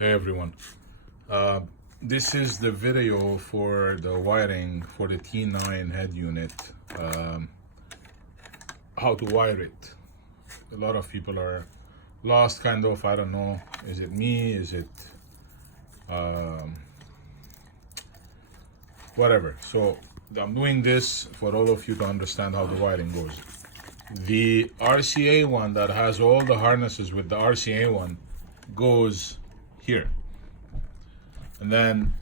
Hey everyone, this is the video for the wiring for the T9 head unit, how to wire it. A lot of people are lost, kind of. I don't know, is it me, is it whatever. So I'm doing this for all of you to understand how the wiring goes. The RCA one that has all the harnesses with the RCA one goes here, and then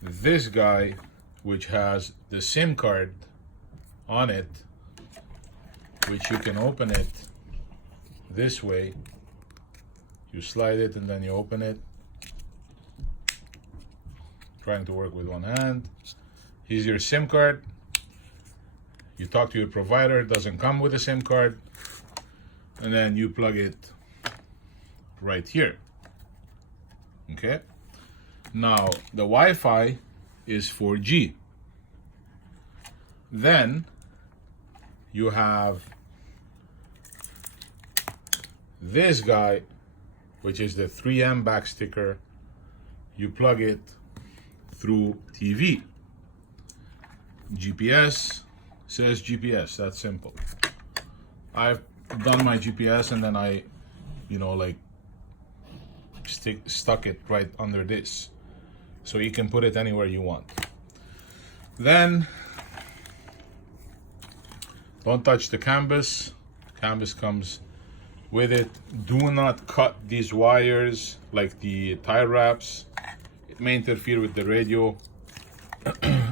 this guy, which has the SIM card on it, which you can open it this way. You slide it and then you open it. Trying to work with one hand. Here's your SIM card. You talk to your provider, it doesn't come with a SIM card, and then you plug it right here. Okay, now the Wi-Fi is 4G. Then you have this guy, which is the 3M back sticker. You plug it through TV. GPS says GPS, that's simple. I've done my GPS and then I, stuck it right under this, so you can put it anywhere you want. Then don't touch the canvas. Canvas comes with it. Do not cut these wires like the tie wraps. It may interfere with the radio.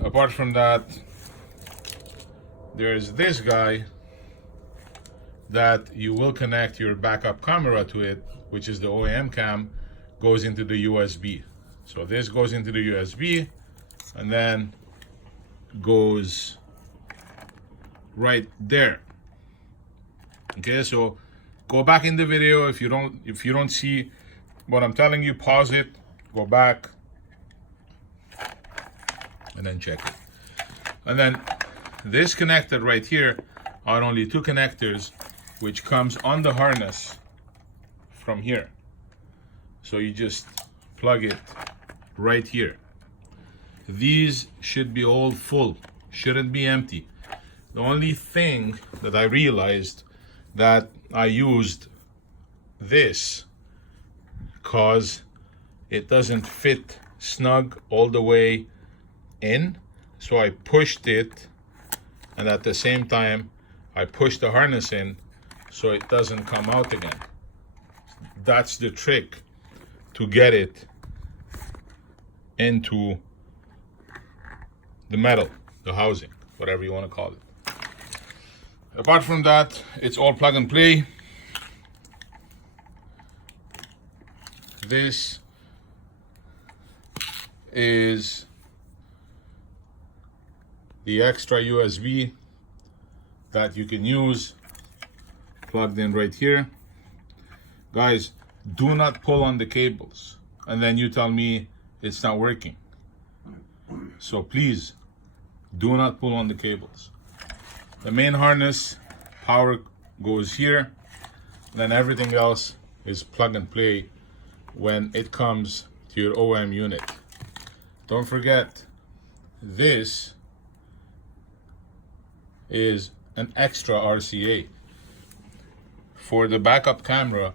Apart from that, there's this guy that you will connect your backup camera to it, which is the OEM cam. Goes into the USB. So this goes into the USB and then goes right there. Okay, so go back in the video. If you don't see what I'm telling you, pause it, go back, and then check it. And then this connector right here are only two connectors, which comes on the harness from here. So you just plug it right here. These should be all full, shouldn't be empty. The only thing that I realized that I used this because it doesn't fit snug all the way in. So I pushed it, and at the same time I pushed the harness in so it doesn't come out again. That's the trick, to get it into the metal, the housing, whatever you want to call it. Apart from that, it's all plug and play. This is the extra USB that you can use, plugged in right here. Guys, do not pull on the cables and then you tell me it's not working. So please, do not pull on the cables. The main harness, power goes here, then everything else is plug and play when it comes to your OEM unit. Don't forget, this is an extra RCA. For the backup camera,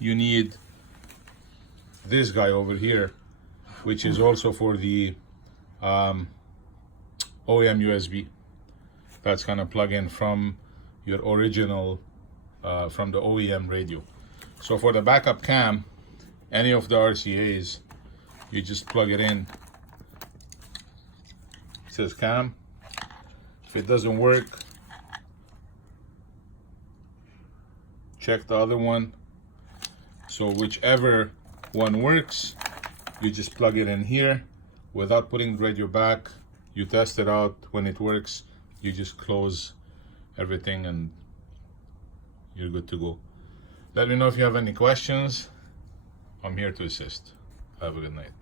you need this guy over here, which is also for the OEM USB. That's gonna plug in from your original, from the OEM radio. So for the backup cam, any of the RCAs, you just plug it in. It says cam. If it doesn't work, check the other one. So whichever one works, you just plug it in here without putting the radio back. You test it out. When it works, you just close everything and you're good to go. Let me know if you have any questions. I'm here to assist. Have a good night.